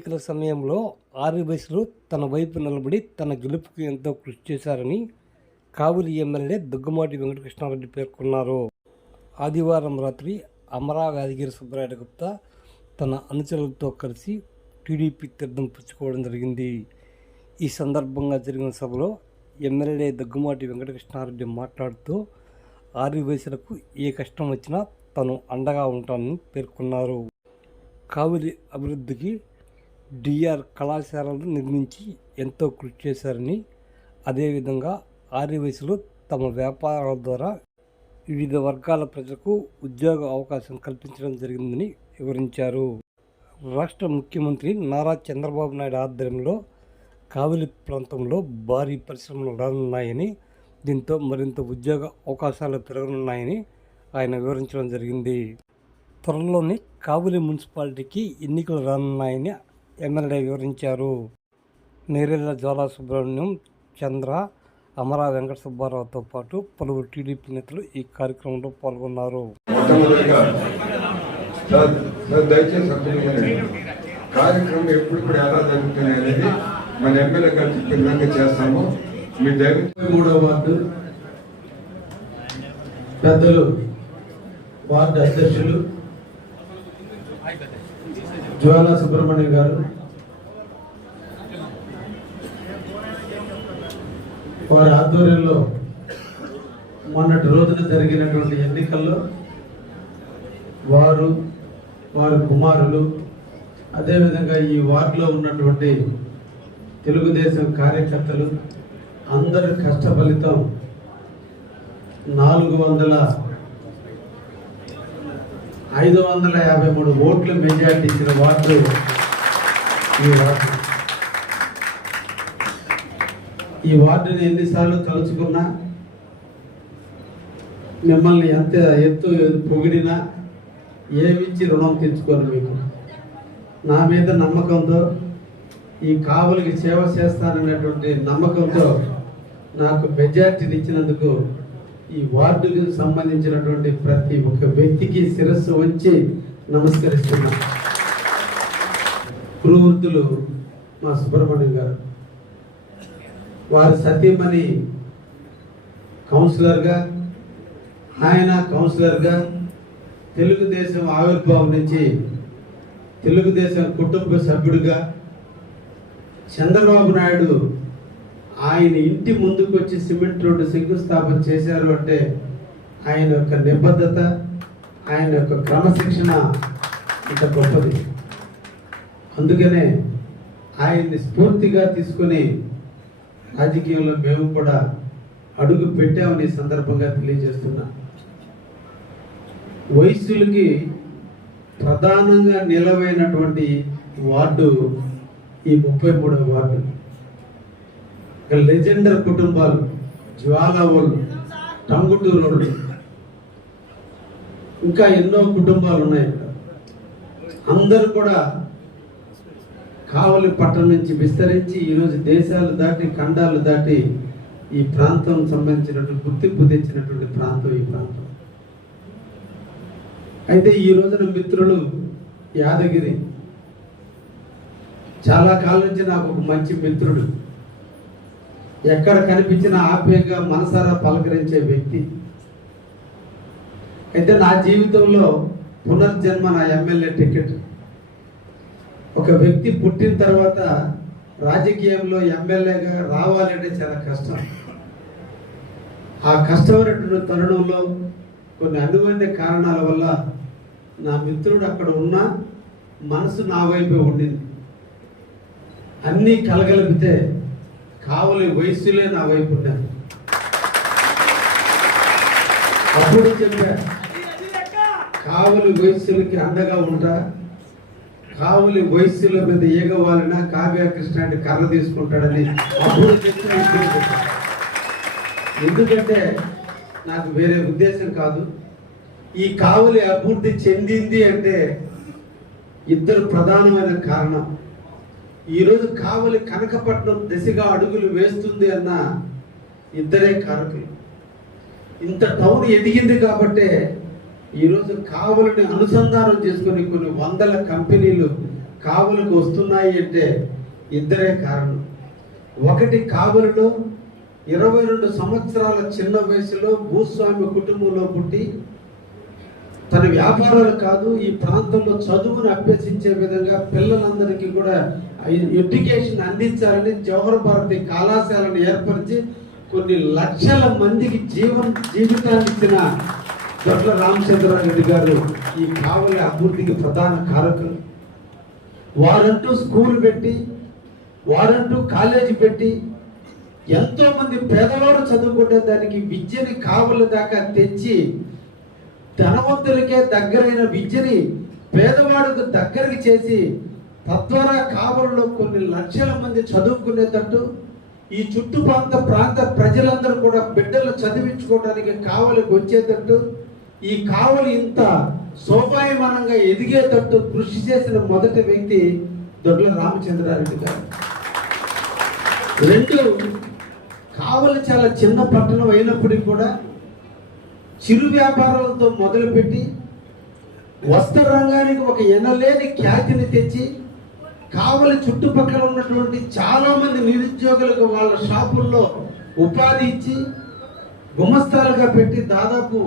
ఎన్నికల సమయంలో ఆరు తన వైపు నిలబడి తన గెలుపుకు ఎంతో కృషి చేశారని కావులి ఎమ్మెల్యే దుగ్గమాటి వెంకటకృష్ణారెడ్డి పేర్కొన్నారు. ఆదివారం రాత్రి అమరా యాదగిరి సుబ్బరాయుడు గుప్తా తన అనుచరులతో కలిసి టీడీపీ తీర్థం పుచ్చుకోవడం జరిగింది. ఈ సందర్భంగా జరిగిన సభలో ఎమ్మెల్యే దగ్గుమాటి వెంకటకృష్ణారెడ్డి మాట్లాడుతూ ఆర్వి వయసులకు ఏ కష్టం వచ్చినా తను అండగా ఉంటానని పేర్కొన్నారు. కావిలి అభివృద్ధికి డిఆర్ కళాశాలలు నిర్మించి ఎంతో కృషి చేశారని అదేవిధంగా ఆరు వయసులో తమ వ్యాపారాల ద్వారా వివిధ వర్గాల ప్రజలకు ఉద్యోగ అవకాశం కల్పించడం జరిగిందని వివరించారు. రాష్ట్ర ముఖ్యమంత్రి నారా చంద్రబాబు నాయుడు ఆధ్వర్యంలో కావిలి ప్రాంతంలో భారీ పరిశ్రమలు రానున్నాయని దీంతో మరింత ఉద్యోగ అవకాశాలు పెరగనున్నాయని ఆయన వివరించడం జరిగింది. త్వరలోనే కావలి మున్సిపాలిటీకి ఎన్నికలు రానున్నాయని ఎమ్మెల్యే వివరించారు. నేరేళ్ళ జ్వాలా సుబ్రహ్మణ్యం చంద్ర అమరా వెంకట సుబ్బారావుతో పాటు పలువురు టీడీపీ నేతలు ఈ కార్యక్రమంలో పాల్గొన్నారు. కార్యక్రమం ఎప్పుడు ఇప్పుడు ఎలా జరుగుతుంది అనేది మన ఎమ్మెల్యే గారు చెప్పిన విధంగా చేస్తాము. మీ దైవం మూడవ వార్డు పెద్దలు వార్డు అధ్యక్షులు జ్వాలా సుబ్రహ్మణ్యం గారు. వారి ఆధ్వర్యంలో మొన్నటి రోజున జరిగినటువంటి ఎన్నికల్లో వారు వారి కుమారులు అదేవిధంగా ఈ వార్డులో ఉన్నటువంటి తెలుగుదేశం కార్యకర్తలు అందరి కష్ట ఫలితం నాలుగు వందల ఐదు వందల యాభై మూడు ఓట్లు మెజార్టీ ఇచ్చిన వార్డు ఈ వార్డు. ఈ వార్డుని ఎన్నిసార్లు తలుచుకున్నా మిమ్మల్ని ఎంత ఎత్తు పొగిడినా ఏమిచ్చి రుణం తెచ్చుకోను మీకు? నా మీద నమ్మకంతో ఈ కావులకి సేవ చేస్తానన్నటువంటి నమ్మకంతో నాకు మెజార్టీని ఇచ్చినందుకు ఈ వార్డుకు సంబంధించినటువంటి ప్రతి ఒక్క వ్యక్తికి శిరస్సు వచ్చి నమస్కరిస్తున్నా. కురువృత్తులు మా సుబ్రహ్మణ్యం గారు. వారి సతీమణి కౌన్సిలర్గా ఆయన కౌన్సిలర్గా తెలుగుదేశం ఆవిర్భావం నుంచి తెలుగుదేశం కుటుంబ సభ్యుడిగా చంద్రబాబు నాయుడు ఆయన ఇంటి ముందుకు వచ్చి సిమెంట్ రోడ్డు శంకుస్థాపన చేశారు అంటే ఆయన యొక్క నిబద్ధత ఆయన యొక్క క్రమశిక్షణ ఇంత గొప్పది. అందుకనే ఆయన్ని స్ఫూర్తిగా తీసుకొని రాజకీయంలో మేము కూడా అడుగు పెట్టామని ఈ సందర్భంగా తెలియజేస్తున్నా. వయస్సులకి ప్రధానంగా నిలవైనటువంటి వార్డు ఈ ముప్పై మూడవ వార్డు. ఇక లెజెండర్ కుటుంబాలు జ్వాలవోళ్ళు టంగుటూరు వాళ్ళు ఇంకా ఎన్నో కుటుంబాలు ఉన్నాయి ఇక్కడ అందరూ కూడా కావలి పట్టణం నుంచి విస్తరించి ఈరోజు దేశాలు దాటి ఖండాలు దాటి ఈ ప్రాంతం సంబంధించినటువంటి గుర్తింపు తెచ్చినటువంటి ప్రాంతం ఈ ప్రాంతం. అయితే ఈ రోజున మిత్రులు యాదగిరి. చాలా కాలం నుంచి నాకు ఒక మంచి మిత్రుడు. ఎక్కడ కనిపించినా ఆప్యాయంగా మనసారా పలకరించే వ్యక్తి. అయితే నా జీవితంలో పునర్జన్మ నా ఎమ్మెల్యే టికెట్. ఒక వ్యక్తి పుట్టిన తర్వాత రాజకీయంలో ఎమ్మెల్యేగా రావాలంటే చాలా కష్టం. ఆ కష్టమైనటువంటి తరుణంలో కొన్ని అనువైన కారణాల వల్ల నా మిత్రుడు అక్కడ ఉన్నా మనసు నా వైపే ఉండింది. అన్నీ కలగలిపితే కావలి వయస్సులే నా వైపు ఉన్నారు అప్పుడు చెప్పా కావలి వయస్సులకి అండగా ఉంటా కావలి వయస్సుల మీద ఏగవాలిన కావ్య కృష్ణ అంటే కర్ర తీసుకుంటాడని అప్పుడు చెప్పిన చెప్పా. ఎందుకంటే నాకు వేరే ఉద్దేశం కాదు ఈ కావలి అభివృద్ధి చెందింది అంటే ఇద్దరు ప్రధానమైన కారణం ఈరోజు కావలి కనకపట్నం దిశగా అడుగులు వేస్తుంది అన్న ఇద్దరే కారకులు. ఇంత టౌన్ ఎదిగింది కాబట్టే ఈరోజు కావలిని అనుసంధానం చేసుకుని కొన్ని వందల కంపెనీలు కావులకు వస్తున్నాయి అంటే ఇద్దరే కారణం. ఒకటి కావలిలో ఇరవై రెండు సంవత్సరాల చిన్న వయసులో భూస్వామి కుటుంబంలో పుట్టి తన వ్యాపారాలు కాదు ఈ ప్రాంతంలో చదువును అభ్యసించే విధంగా పిల్లలందరికీ కూడా ఎడ్యుకేషన్ అందించాలని జవహర్ భారతి కళాశాలను ఏర్పరిచి కొన్ని లక్షల మందికి జీవన జీవితాన్ని ఇచ్చిన దొడ్ల రామచంద్రారెడ్డి గారు ఈ కావలి అభివృద్ధికి ప్రధాన కారకులు. వారంటూ స్కూల్ పెట్టి వారంటూ కాలేజీ పెట్టి ఎంతోమంది పేదవాడు పేదవారు చదువుకునే దానికి విద్యని కావలి దాకా తెచ్చి ధనవంతులకే దగ్గరైన విద్యని పేదవాడికి దగ్గరికి చేసి తద్వారా కావలిలో కొన్ని లక్షల మంది చదువుకునేటట్టు ఈ చుట్టుప్రాంత ప్రాంత ప్రజలందరూ కూడా బిడ్డలు చదివించుకోవడానికి కావలికి వచ్చేటట్టు ఈ కావలి ఇంత శోభాయమానంగా ఎదిగేటట్టు కృషి చేసిన మొదటి వ్యక్తి దొడ్ల రామచంద్రారెడ్డి గారు. రెండు కావలి చాలా చిన్న పట్టణం అయినప్పటికీ కూడా చిరు వ్యాపారాలతో మొదలుపెట్టి వస్త్ర రంగానికి ఒక ఎనలేని ఖ్యాతిని తెచ్చి కావలి చుట్టుపక్కల ఉన్నటువంటి చాలామంది నిరుద్యోగులకు వాళ్ళ షాపుల్లో ఉపాధి ఇచ్చి గుమస్తాలుగా పెట్టి దాదాపు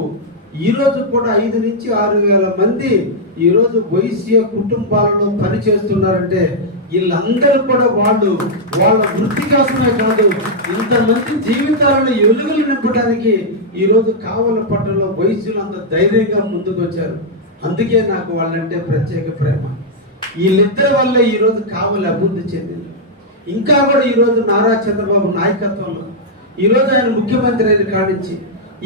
ఈరోజు కూడా ఐదు నుంచి ఆరు వేల మంది ఈరోజు వైశ్య కుటుంబాలలో పని చేస్తున్నారంటే వీళ్ళందరూ కూడా వాళ్ళు వాళ్ళ వృత్తి కోసమే కాదు ఇంతమంది జీవితాలను ఎలుగులు నింపడానికి ఈరోజు కావల పట్టణంలో వైశ్యులు అంత ధైర్యంగా ముందుకు వచ్చారు అందుకే నాకు వాళ్ళంటే ప్రత్యేక ప్రేమ. వీళ్ళిద్దరి వల్ల ఈ రోజు కావలి అభివృద్ధి చెందింది. ఇంకా కూడా ఈ రోజు నారా చంద్రబాబు నాయకత్వంలో ఈ రోజు ఆయన ముఖ్యమంత్రి అయిన కాడించి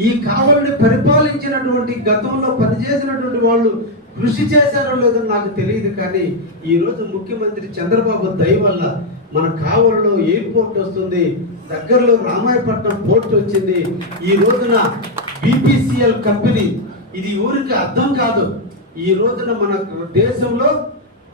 ఈ కావలిని పరిపాలించినటువంటి గతంలో పనిచేసినటువంటి వాళ్ళు కృషి చేశారో లేదో నాకు తెలియదు కానీ ఈ రోజు ముఖ్యమంత్రి చంద్రబాబు దయ వల్ల మన కావలిలో ఎయిర్పోర్ట్ వస్తుంది దగ్గరలో రామాయపట్నం పోర్ట్ వచ్చింది. ఈ రోజున బీపీసీఎల్ కంపెనీ ఇది ఊరికి అర్థం కాదు. ఈ రోజున మన దేశంలో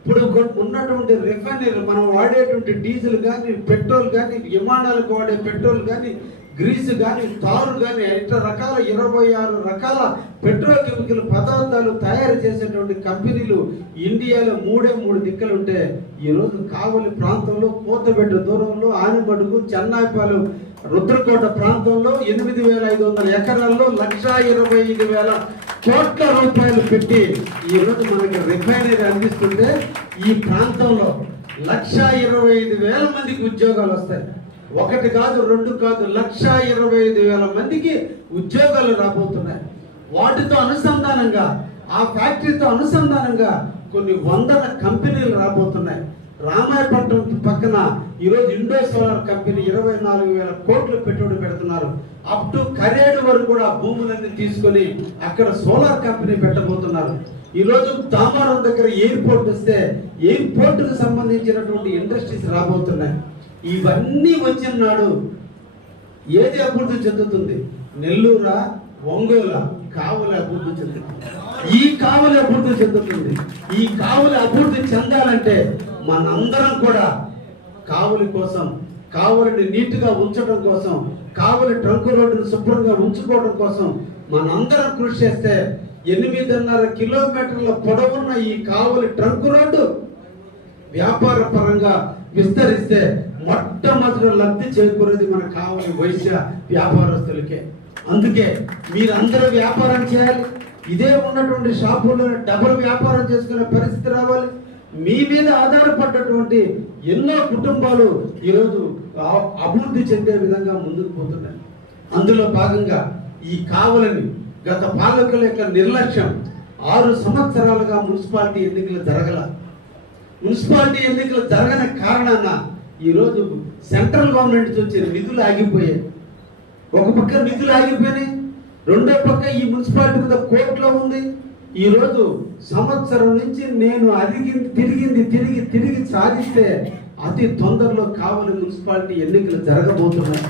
ఇప్పుడు ఉన్నటువంటి రిఫైనరీ మనం వాడేటువంటి డీజిల్ కానీ పెట్రోల్ కానీ విమానాలకు వాడే పెట్రోల్ కానీ గ్రీస్ కానీ తారు కానీ ఇట్లా రకాల ఇరవై ఆరు రకాల పెట్రోల్ కెమికల్ పదార్థాలు తయారు చేసేటువంటి కంపెనీలు ఇండియాలో మూడే మూడు దిక్కలు ఉంటే ఈరోజు కావలి ప్రాంతంలో కోతబెట్ట దూరంలో ఆనిమడుగు చెన్నాయిపాలెం రుద్రకోట ప్రాంతంలో ఎనిమిది వేల ఐదు వందల ఎకరాల్లో లక్ష ఇరవై ఐదు వేల కోట్ల రూపాయలు పెట్టి ఈ మనకి రిఫైనరీ అందిస్తుంటే ఈ ప్రాంతంలో లక్ష ఇరవై ఐదు వేల మందికి ఉద్యోగాలు వస్తాయి. ఒకటి కాదు రెండు కాదు లక్ష ఇరవై ఐదు వేల మందికి ఉద్యోగాలు రాబోతున్నాయి. వాటితో అనుసంధానంగా ఆ ఫ్యాక్టరీతో అనుసంధానంగా కొన్ని వందల కంపెనీలు రాబోతున్నాయి. రామాయపట్నం పక్కన ఈరోజు ఇండో సోలార్ కంపెనీ ఇరవై నాలుగు వేల కోట్లు పెట్టుబడి పెడుతున్నారు. అప్ టు కరేడు వరకు కూడా భూములన్నీ తీసుకొని అక్కడ సోలార్ కంపెనీ పెట్టబోతున్నారు. ఈరోజు దామారం దగ్గర ఎయిర్పోర్ట్ వస్తే ఎయిర్పోర్ట్కు సంబంధించినటువంటి ఇండస్ట్రీస్ రాబోతున్నాయి. ఇవన్నీ వచ్చిన నాడు ఏది అభివృద్ధి చెందుతుంది? నెల్లూరా ఒంగోల కావుల అభివృద్ధి చెందుతుంది. ఈ కావుల అభివృద్ధి చెందుతుంది. ఈ కావుల అభివృద్ధి చెందాలంటే మనందరం కూడా కావులి కోసం కావులని నీట్గా ఉంచడం కోసం కావులి ట్రంక్ రోడ్డును శుభ్రంగా ఉంచుకోవడం కోసం మనందరం కృషి చేస్తే ఎనిమిదిన్నర కిలోమీటర్ల పొడవున్న ఈ కావులి ట్రంక్ రోడ్డు వ్యాపార పరంగా విస్తరిస్తే మొట్టమొదటి లబ్ధి చేకూరేది మన కావలి వైశ్య వ్యాపారస్తులకే. అందుకే మీరందరూ వ్యాపారం చేయాలి. ఇదే ఉన్నటువంటి షాపుల్లో డబుల్ వ్యాపారం చేసుకునే పరిస్థితి రావాలి. మీ మీద ఆధారపడ్డటువంటి ఎన్నో కుటుంబాలు ఈరోజు అభివృద్ధి చెందే విధంగా ముందుకు పోతున్నాయి. అందులో భాగంగా ఈ కావలని గత పాలకుల యొక్క నిర్లక్ష్యం ఆరు సంవత్సరాలుగా మున్సిపాలిటీ ఎన్నికలు జరగల. మున్సిపాలిటీ ఎన్నికలు జరగని కారణాన ఈరోజు సెంట్రల్ గవర్నమెంట్ నుంచి నిధులు ఆగిపోయాయి. ఒక పక్క నిధులు ఆగిపోయినాయి. రెండో పక్క ఈ మున్సిపాలిటీ మీద కోర్టులో ఉంది. ఈ రోజు సంవత్సరం నుంచి నేను అడిగింది తిరిగింది తిరిగి తిరిగి సాధిస్తే అతి తొందరలో కావలి మున్సిపాలిటీ ఎన్నికలు జరగబోతున్నాయి.